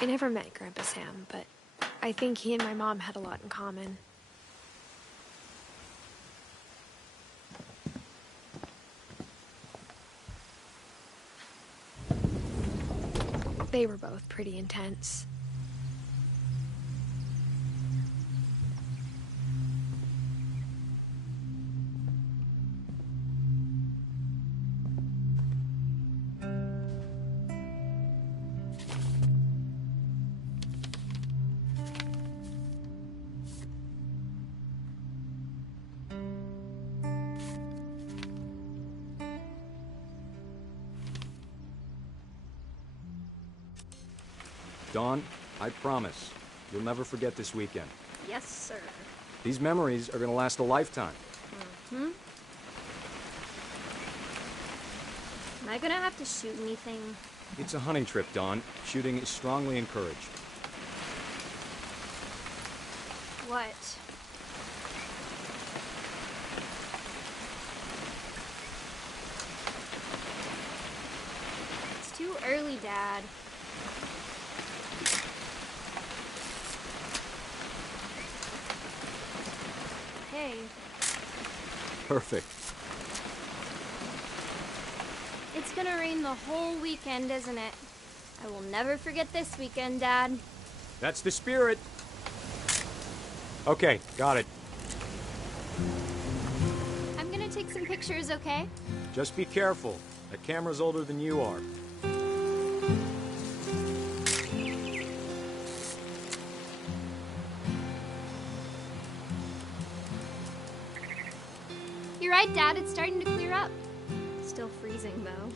I never met Grandpa Sam, but I think he and my mom had a lot in common. They were both pretty intense. Dawn, I promise, you'll never forget this weekend. Yes, sir. These memories are gonna last a lifetime. Mm-hmm. Am I gonna have to shoot anything? It's a hunting trip, Dawn. Shooting is strongly encouraged. What? It's too early, Dad. Hey. Perfect. It's gonna rain the whole weekend, isn't it? I will never forget this weekend, Dad. That's the spirit. Okay, got it. I'm gonna take some pictures, okay? Just be careful. That camera's older than you are. You're right, Dad. It's starting to clear up. Still freezing, though.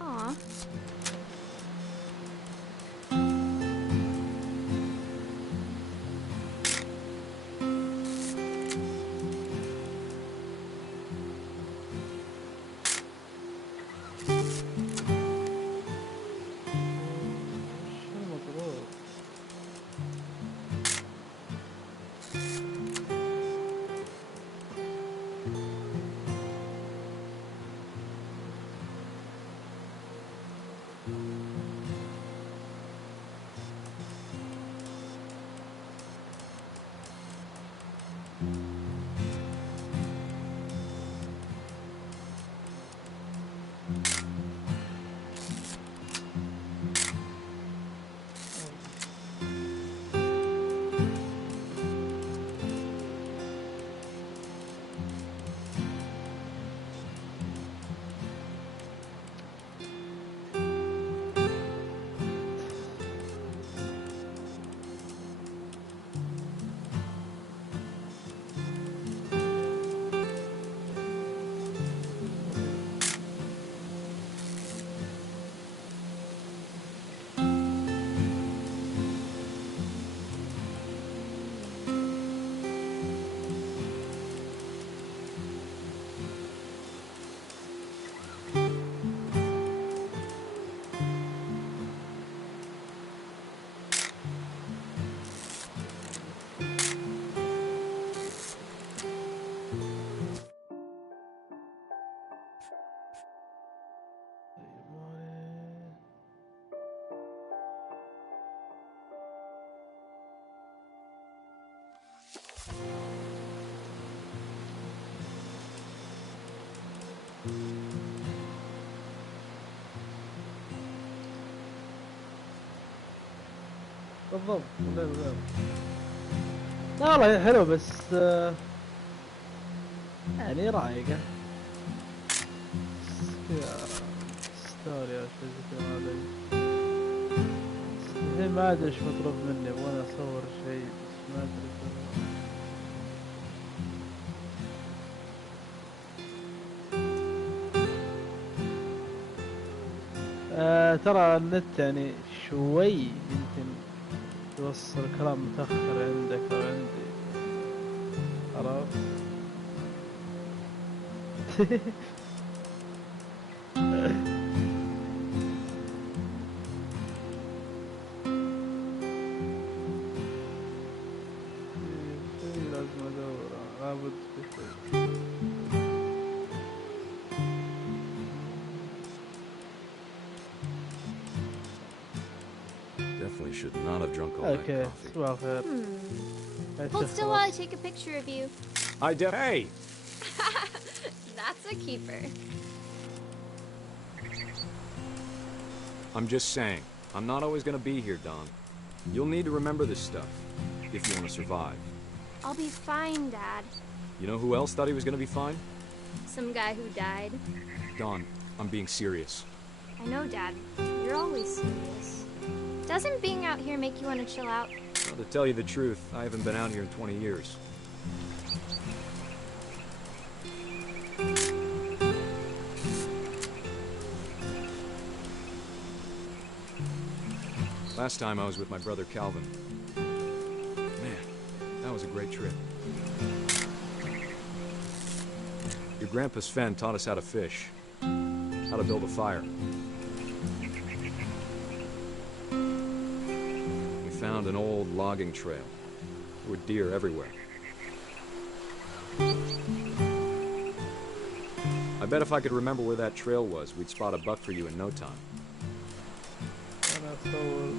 Aw. بالضبط. لا والله حلو بس يعني رايقة كذا ستوري او شيء زي كذا. الحين ما ادري ايش مطلوب مني، ابغى اصور شيء بس ما ادري. ترى النت يعني شوي يمكن توصل كلام متأخر عندك أو عندي، عرفت؟ لازم أدور I should not have drunk all that اوكي coffee. صباح الخير. Hold still while I take a picture of you. Hey! That's a keeper. I'm just saying, I'm not always gonna be here, Don. You'll need to remember this stuff, if you want to survive. I'll be fine, Dad. You know who else thought he was gonna be fine? Some guy who died. Don, I'm being serious. I know, Dad. You're always serious. Doesn't being out here make you want to chill out? Well, to tell you the truth, I haven't been out here in 20 years. Last time I was with my brother Calvin. Man, that was a great trip. Your grandpa Sven taught us how to fish, how to build a fire. We found an old logging trail. There were deer everywhere. I bet if I could remember where that trail was, we'd spot a buck for you in no time. انا اتصور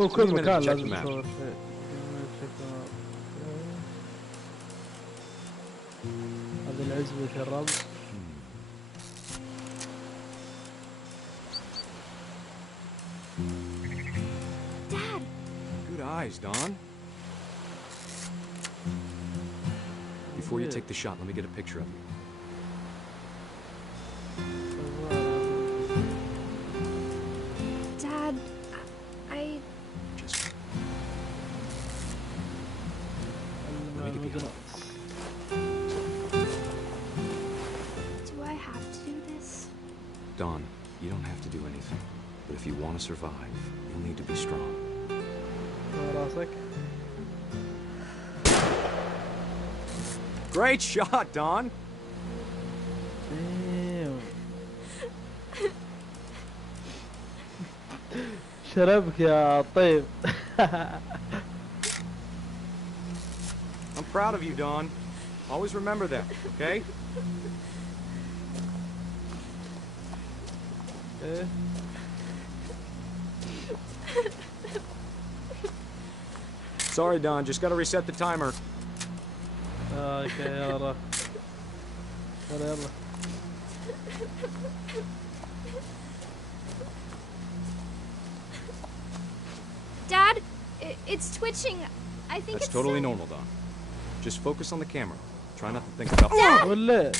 هو كل مكان check the لازم map. تصور شيء. هذه العزبة الرمل. Dad! Good eyes, Don. Before you take the shot, let me get a picture of you. Dad, I... Just let me get behind. Do I have to do this? Don, you don't have to do anything. But if you want to survive, you'll need to be strong. راسك. Great shot, Don! Damn. شربك يا طيب. I'm proud of you, Don. Always remember that, okay? إيه. Sorry, Don. Just gotta reset the timer. اوكي يلا يلا يلا. Dad, it's twitching. I think That's it's totally so... normal, Don. Just focus on the camera. Try not to think about... ولا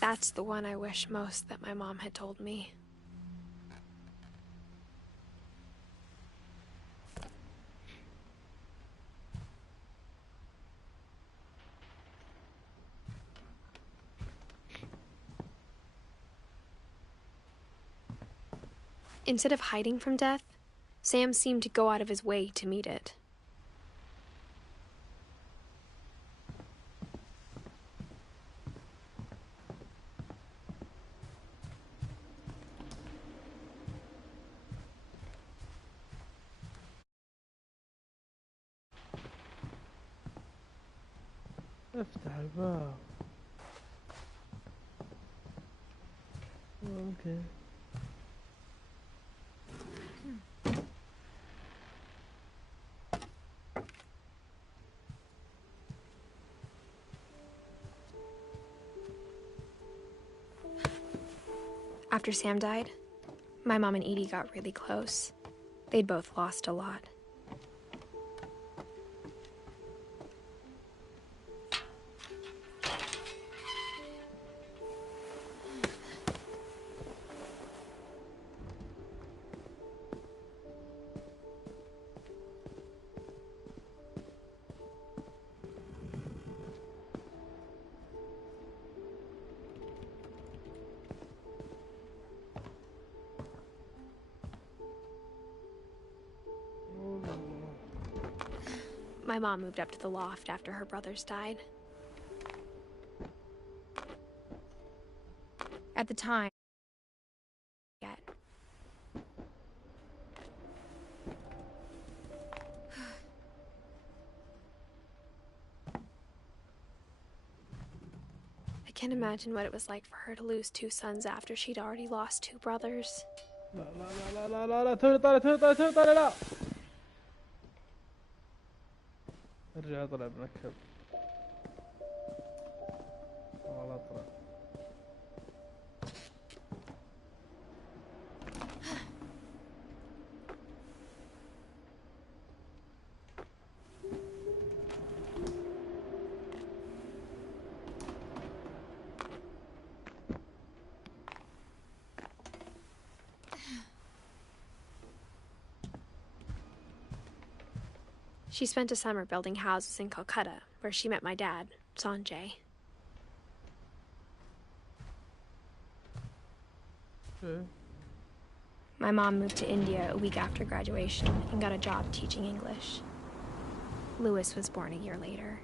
That's the one I wish most that my mom had told me. Instead of hiding from death, Sam seemed to go out of his way to meet it. افتح الباب. اوكي. After Sam died, my mom and Edie got really close. They'd both lost a lot. My mom moved up to the loft after her brothers died. At the time, can't imagine what it was like for her to lose 2 sons after she'd already lost 2 brothers. لا لا لا لا لا لا توني طالع توني طالع توني طالع لا ارجع اطلع بنكب والله اطلع She spent a summer building houses in Calcutta, where she met my dad, Sanjay. My mom moved to India a week after graduation and got a job teaching English. Louis was born a year later.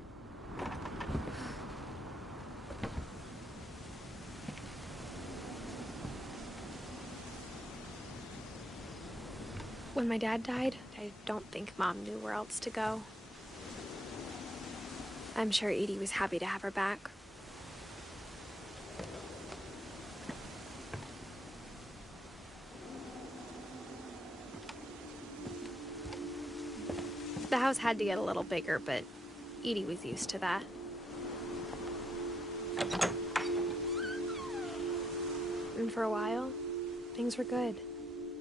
When my dad died, I don't think Mom knew where else to go. I'm sure Edie was happy to have her back. The house had to get a little bigger, but Edie was used to that. And for a while, things were good,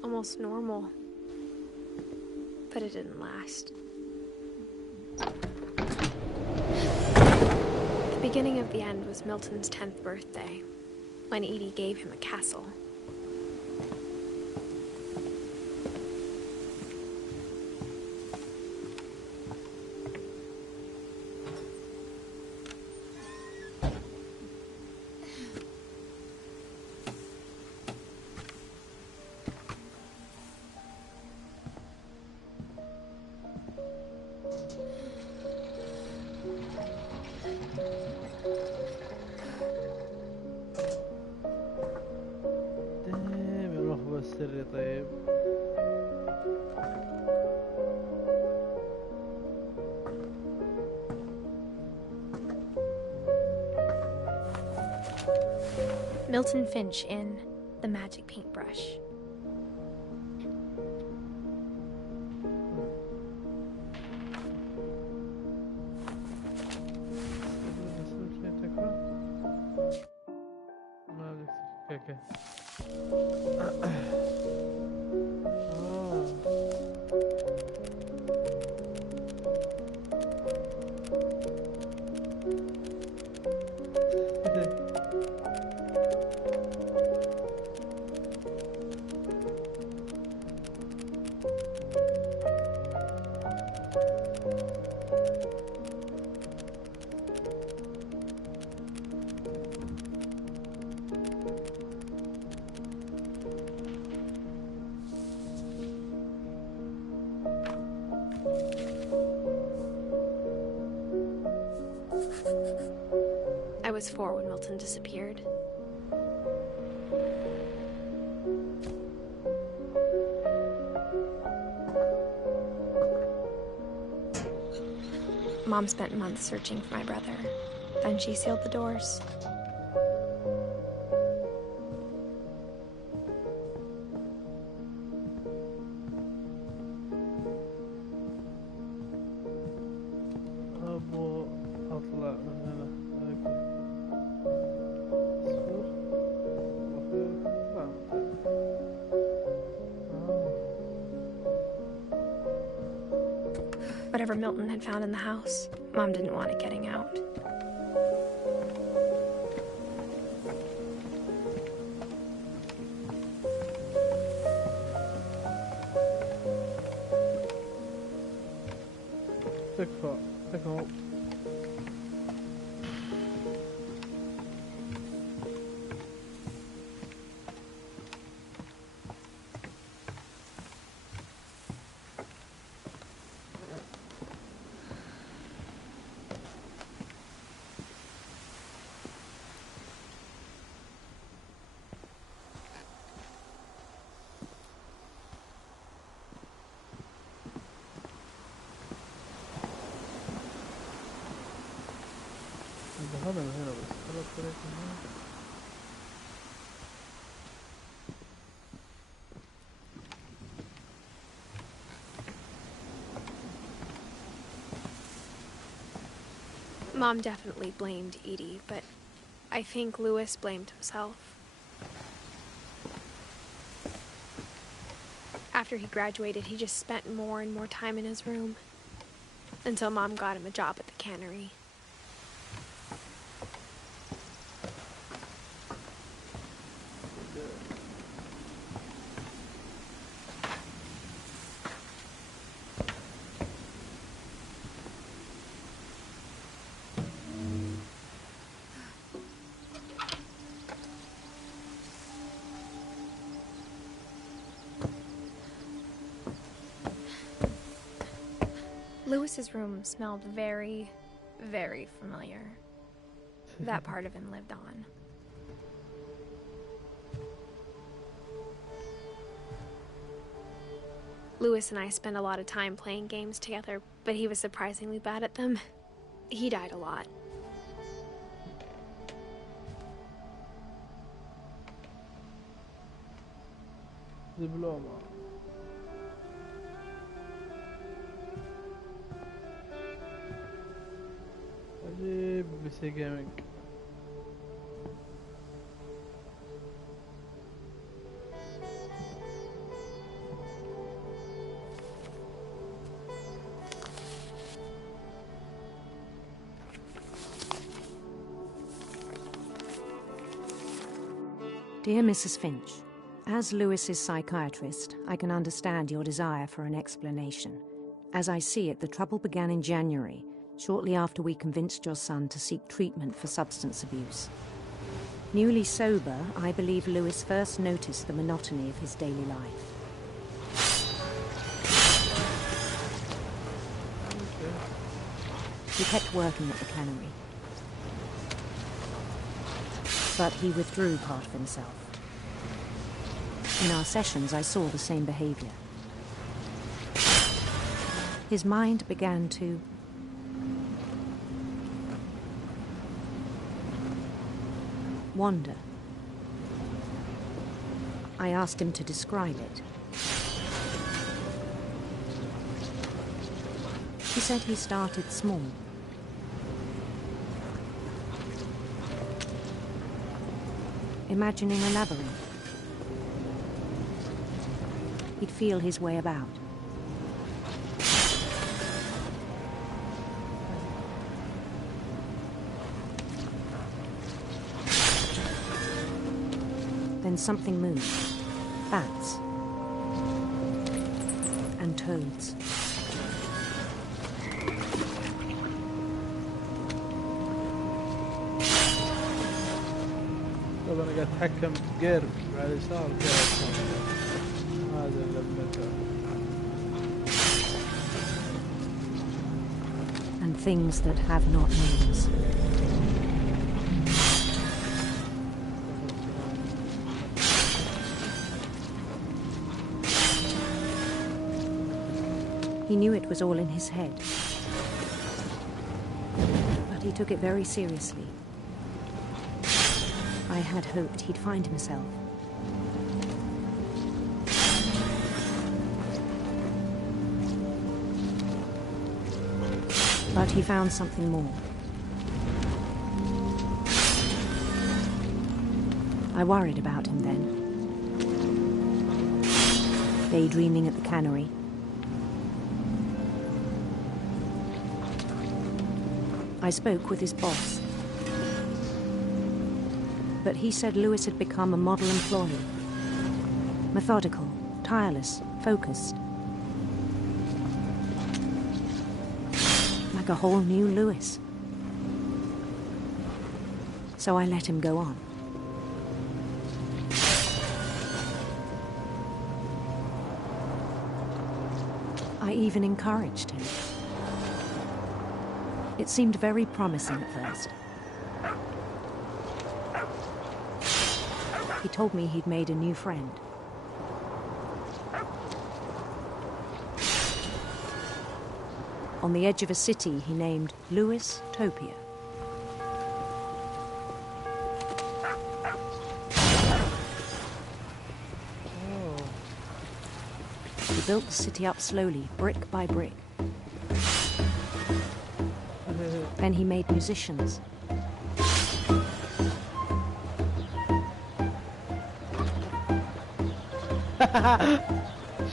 almost normal. But it didn't last. The beginning of the end was Milton's 10th birthday, when Edie gave him a castle. سري طيب Milton Finch in The Magic Paintbrush. اوكي I was 4 when Milton disappeared. Mom spent months searching for my brother. Then she sealed the doors. ابو اطلع من هنا Whatever Milton had found in the house, Mom didn't want it getting out. تكفى تكفى Mom definitely blamed Edie, but I think Lewis blamed himself. After he graduated, he just spent more and more time in his room. Until Mom got him a job at the cannery. Lewis's room smelled very, very familiar. That part of him lived on. Lewis and I spent a lot of time playing games together, but he was surprisingly bad at them. He died a lot. دبلومة. عجيب PC gaming. Dear Mrs. Finch, as Lewis's psychiatrist, I can understand your desire for an explanation. As I see it, the trouble began in January, shortly after we convinced your son to seek treatment for substance abuse. Newly sober, I believe Lewis first noticed the monotony of his daily life. He kept working at the cannery, but he withdrew part of himself. In our sessions, I saw the same behavior. His mind began to wander. I asked him to describe it. He said he started small. Imagining a labyrinth. He'd feel his way about. Then something moved. Bats. And toads. طب انا قاعد اتحكم بجير على اليسار هذا اللي And things that have not names. He knew it was all in his head, but he took it very seriously. I had hoped he'd find himself. But he found something more. I worried about him then. Daydreaming at the cannery. I spoke with his boss. But he said Lewis had become a model employee. Methodical, tireless, focused. Like a whole new Lewis. So I let him go on. I even encouraged him. It seemed very promising at first. He told me he'd made a new friend. On the edge of a city he named Lewis Topia. He built the city up slowly, brick by brick. Then he made musicians.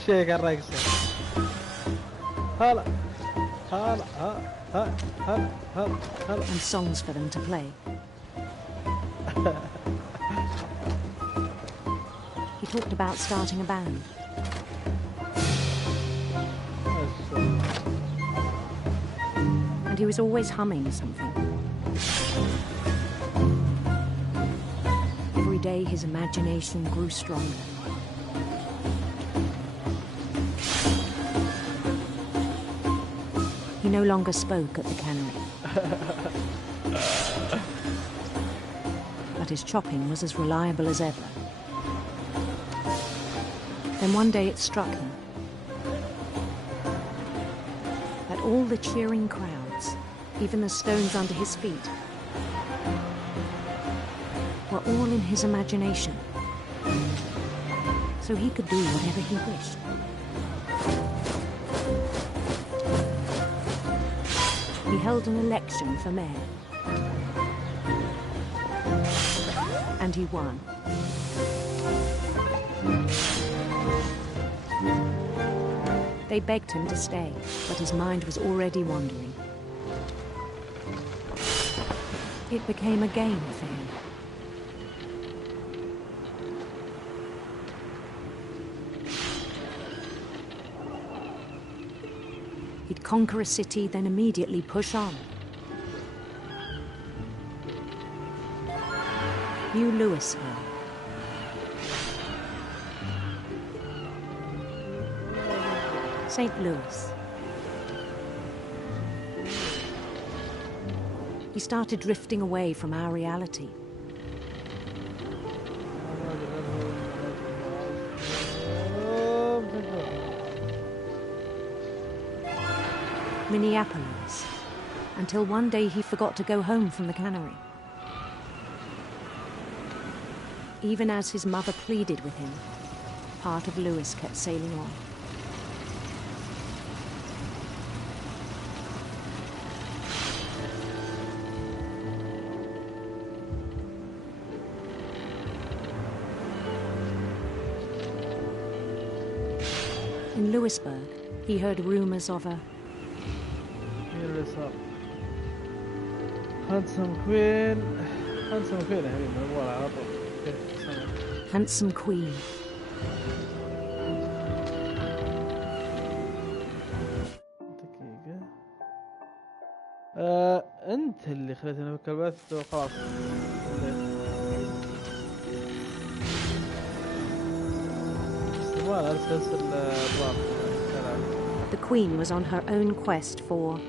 شيك الرقصة. هلا هلا هلا هلا هلا هلا. And songs for them to play. He talked about starting a band. And he was always humming something. Every day his imagination grew stronger. He no longer spoke at the cannery. But his chopping was as reliable as ever. Then one day it struck him that all the cheering crowds, even the stones under his feet, were all in his imagination, so he could do whatever he wished. He held an election for mayor, and he won. They begged him to stay, but his mind was already wandering. It became a game for him. He'd conquer a city, then immediately push on. New Louisville. St. Louis. He started drifting away from our reality. Minneapolis, until one day he forgot to go home from the cannery. Even as his mother pleaded with him, part of Louis kept sailing on. In Louisburg, he heard rumors of a handsome queen handsome queen. دقيقة. انت اللي خليتني افك البث وخلاص. The queen was on her own quest for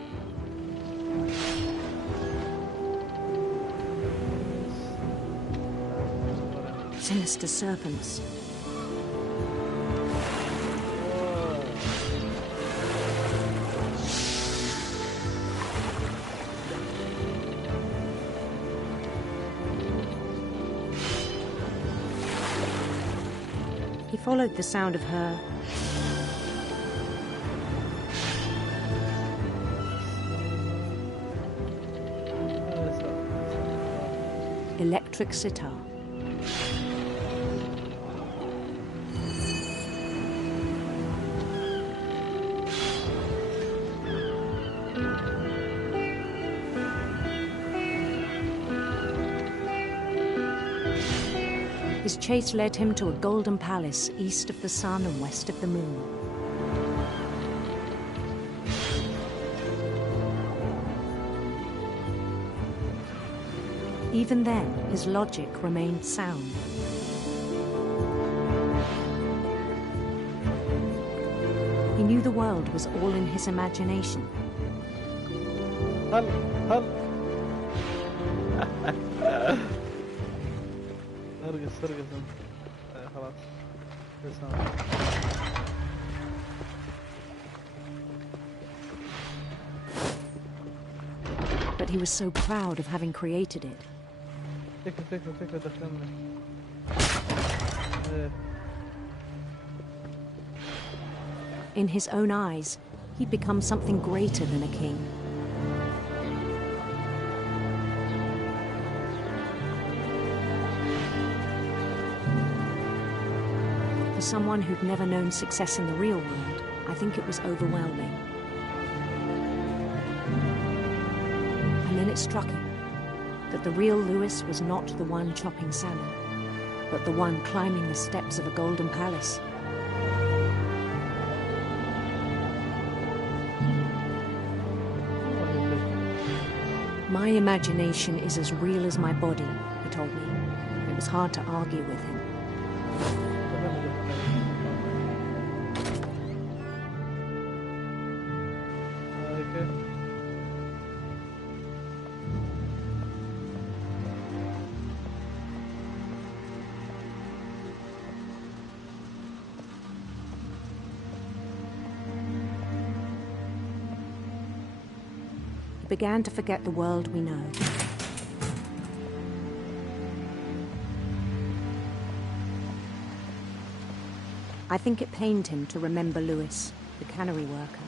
sinister serpents. He followed the sound of her electric sitar. His chase led him to a golden palace east of the sun and west of the moon. Even then, his logic remained sound. He knew the world was all in his imagination. But he was so proud of having created it. In his own eyes, he'd become something greater than a king. someone who'd never known success in the real world, I think it was overwhelming. And then it struck him that the real Lewis was not the one chopping salmon, but the one climbing the steps of a golden palace. My imagination is as real as my body, he told me. It was hard to argue with him. He began to forget the world we know. I think it pained him to remember Lewis, the cannery worker.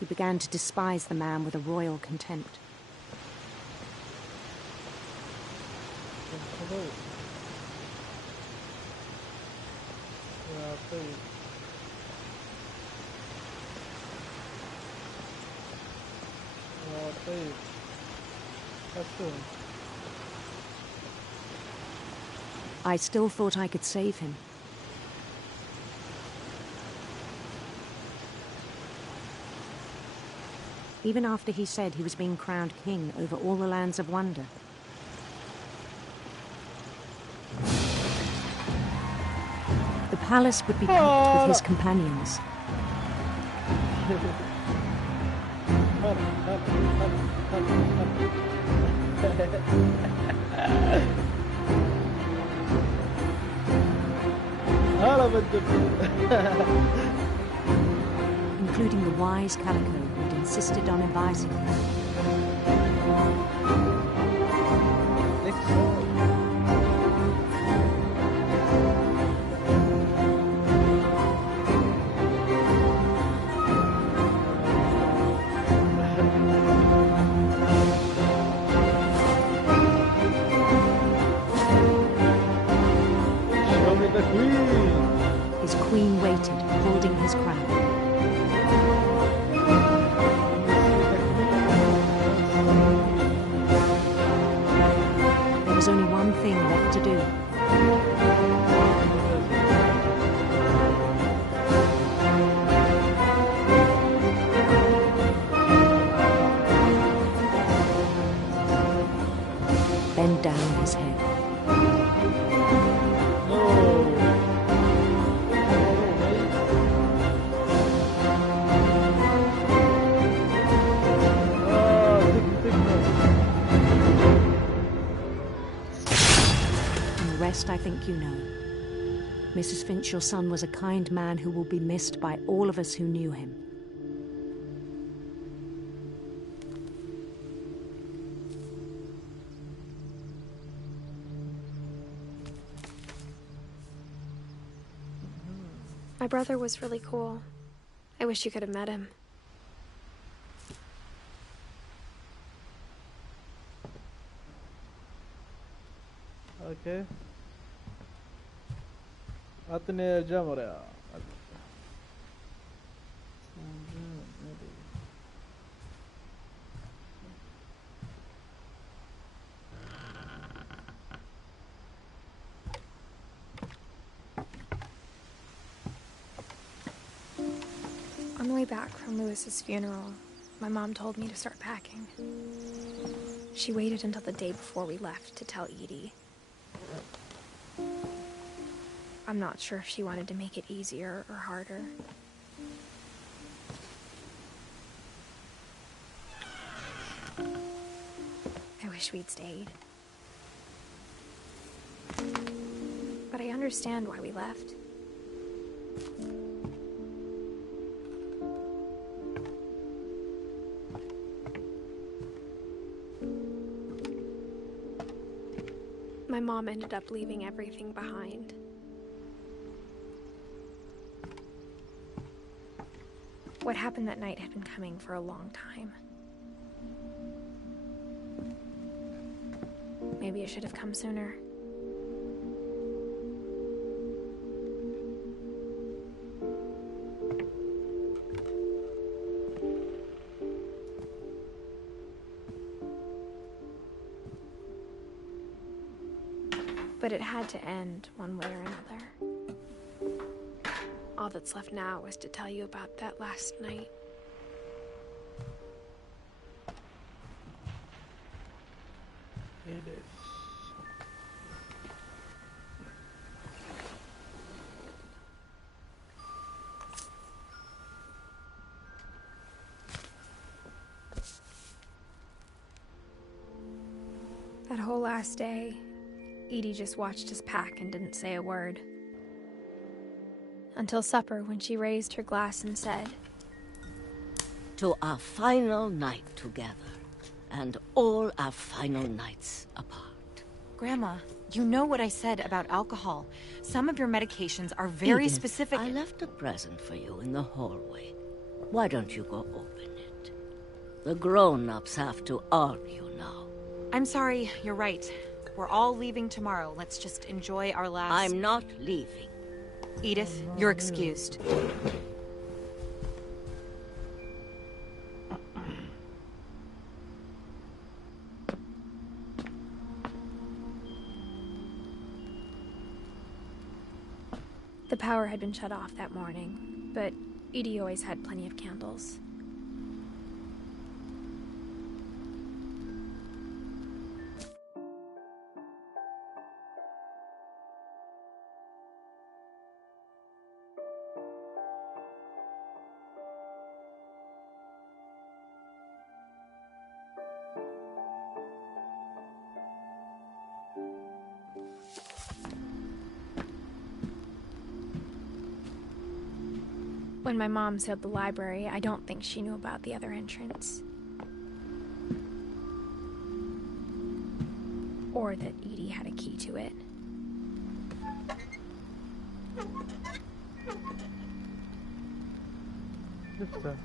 He began to despise the man with a royal contempt. I still thought I could save him. Even after he said he was being crowned king over all the lands of wonder. The palace would be packed with his companions. Including the wise Calico who'd insisted on inviting him. His queen waited, holding his crown. There was only one thing left to do. Bend down his head. I think you know. Mrs. Finch, your son was a kind man who will be missed by all of us who knew him. My brother was really cool. I wish you could have met him. Okay. Atın ereceğim oraya. On the way back from Lewis's funeral, my mom told me to start packing. She waited until the day before we left to tell Edie. I'm not sure if she wanted to make it easier or harder. I wish we'd stayed. But I understand why we left. My mom ended up leaving everything behind. What happened that night had been coming for a long time. Maybe it should have come sooner. But it had to end one way or another. All that's left now is to tell you about that last night. Edith. That whole last day, Edie just watched us pack and didn't say a word. Until supper, when she raised her glass and said, "To our final night together, and all our final nights apart." Grandma, you know what I said about alcohol. Some of your medications are very Edith, specific. I left a present for you in the hallway. Why don't you go open it? The grown-ups have to argue now. I'm sorry, you're right. We're all leaving tomorrow. Let's just enjoy our last... I'm not leaving. Edith, you're excused. the power had been shut off that morning, but Edie always had plenty of candles. When my mom sailed the library, I don't think she knew about the other entrance. Or that Edie had a key to it. لسه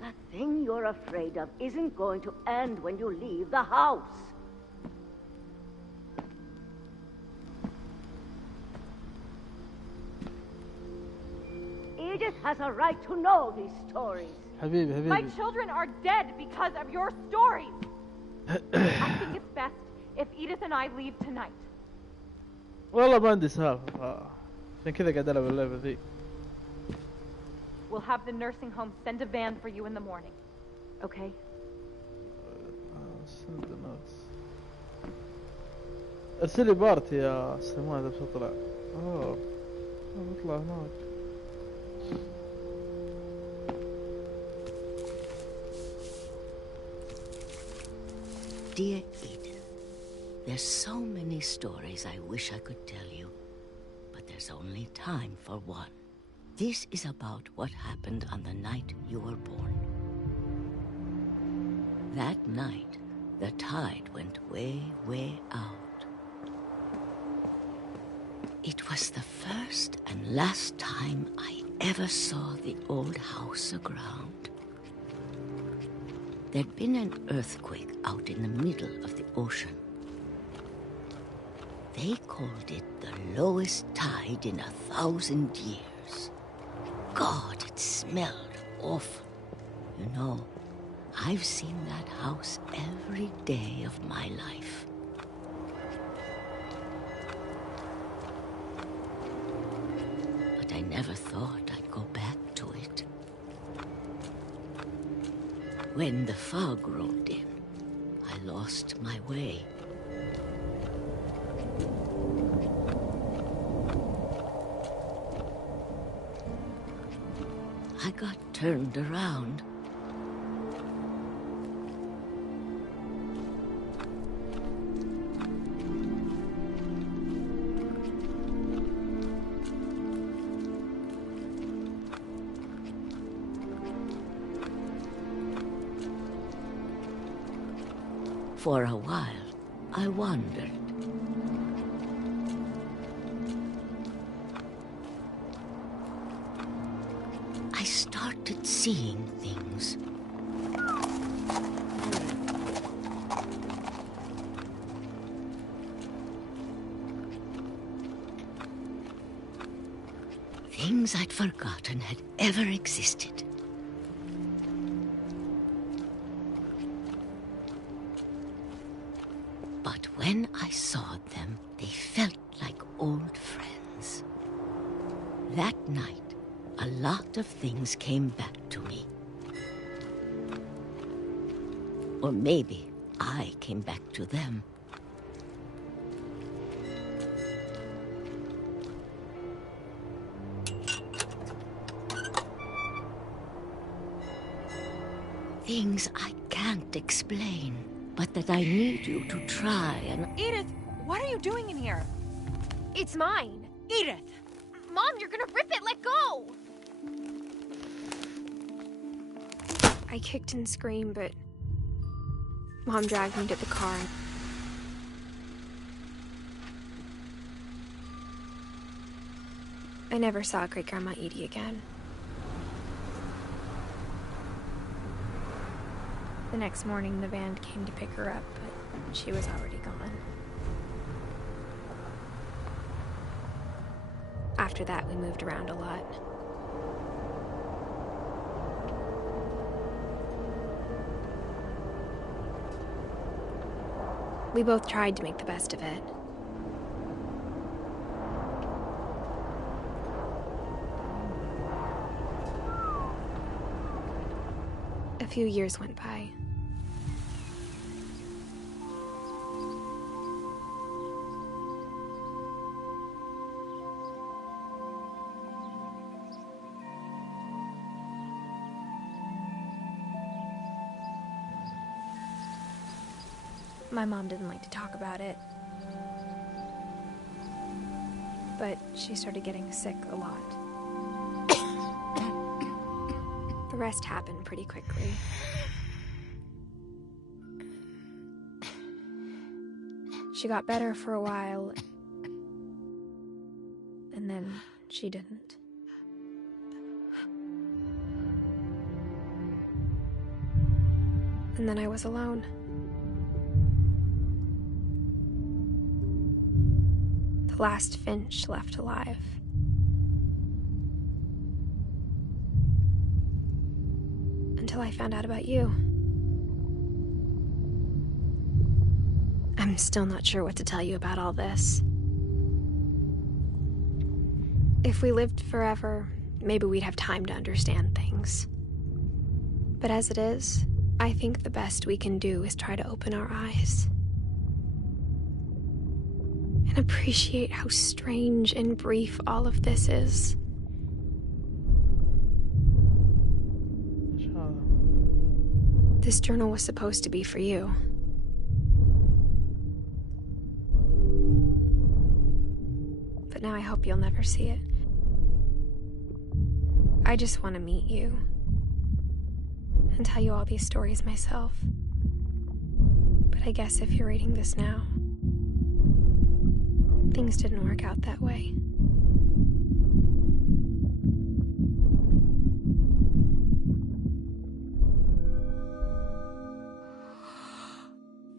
That thing you're afraid of isn't going to end when you leave the house. Edith has a right to know these stories. حبيبي My حبيبي children are dead because of your stories. I think it's best if Edith and I leave tonight. والله ما عندي سالفة عشان كذا قاعد ألعب اللعبة ذي. We'll have the nursing home send a van for you in the morning. Okay? send the notes. ارسلي بارتي يا سلمان اذا بتطلع. بطلع هناك. Dear Edith, there's so many stories I wish I could tell you, but there's only time for one. This is about what happened on the night you were born. That night, the tide went way, way out. It was the first and last time I ever saw the old house aground. There'd been an earthquake out in the middle of the ocean. They called it the lowest tide in 1,000 years. God, it smelled awful. You know, I've seen that house every day of my life. But I never thought I'd go back to it. When the fog rolled in, I lost my way. I got turned around. For a while, I wondered. I started seeing things. Things I'd forgotten had ever existed. But when I saw them, they felt like old friends. That night, a lot of things came back to me. Or maybe I came back to them. Things I can't explain, but that I need you to try and... Edith, what are you doing in here? It's mine. Edith! Mom, you're gonna rip it! Let go! I kicked and screamed, but Mom dragged me to the car. I never saw Great-Grandma Edie again. The next morning, the van came to pick her up, but she was already gone. After that, we moved around a lot. We both tried to make the best of it. A few years went by. My mom didn't like to talk about it, but she started getting sick a lot. The rest happened pretty quickly. She got better for a while, and then she didn't. And then I was alone. The last Finch left alive. Until I found out about you. I'm still not sure what to tell you about all this. If we lived forever, maybe we'd have time to understand things. But as it is, I think the best we can do is try to open our eyes. And appreciate how strange and brief all of this is. This journal was supposed to be for you. But now I hope you'll never see it. I just want to meet you and tell you all these stories myself. But I guess if you're reading this now, things didn't work out that way.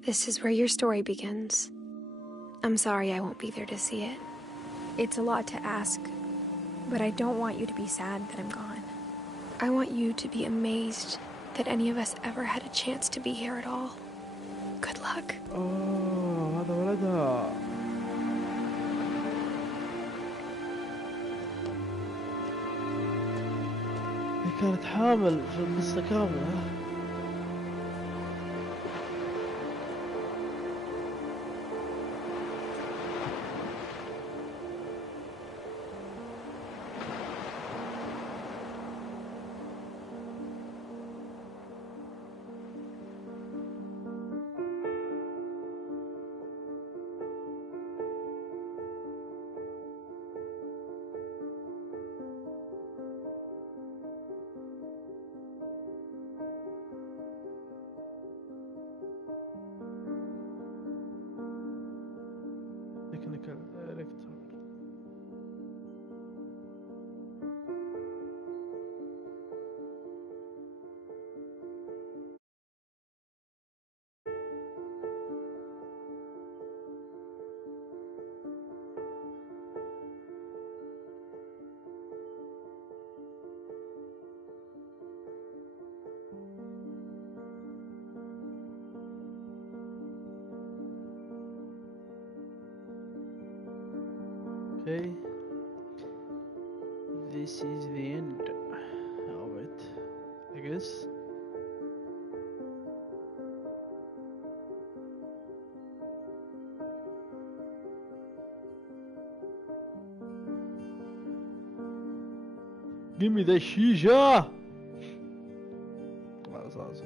This is where your story begins. I'm sorry I won't be there to see it. It's a lot to ask, but I don't want you to be sad that I'm gone. I want you to be amazed that any of us ever had a chance to be here at all. Good luck. هذا ولدها. هي كانت حامل في القصة كاملة. medical director. Okay, this is the end of it, I guess. Give me the shisha! خلاص.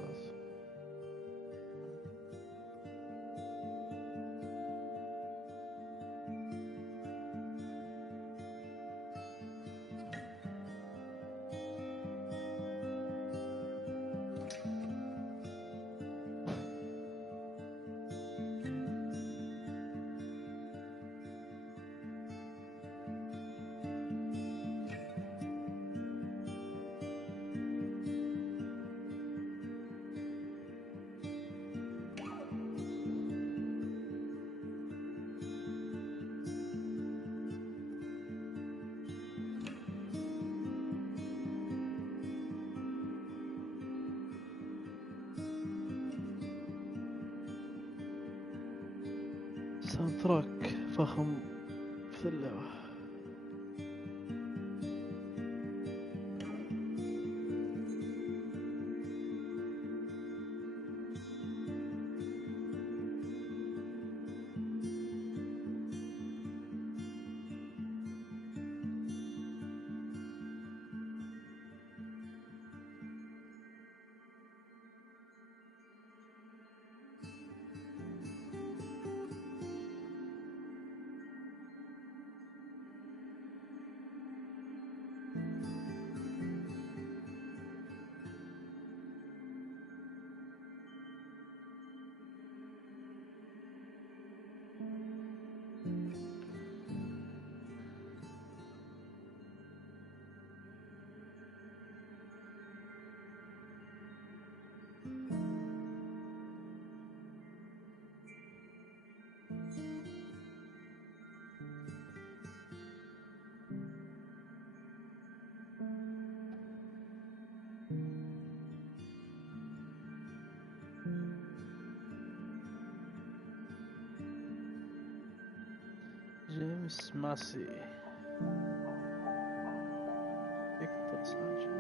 ساوند تراك فخم في اللعبة. جيمس ماسي. Victor Sanchez.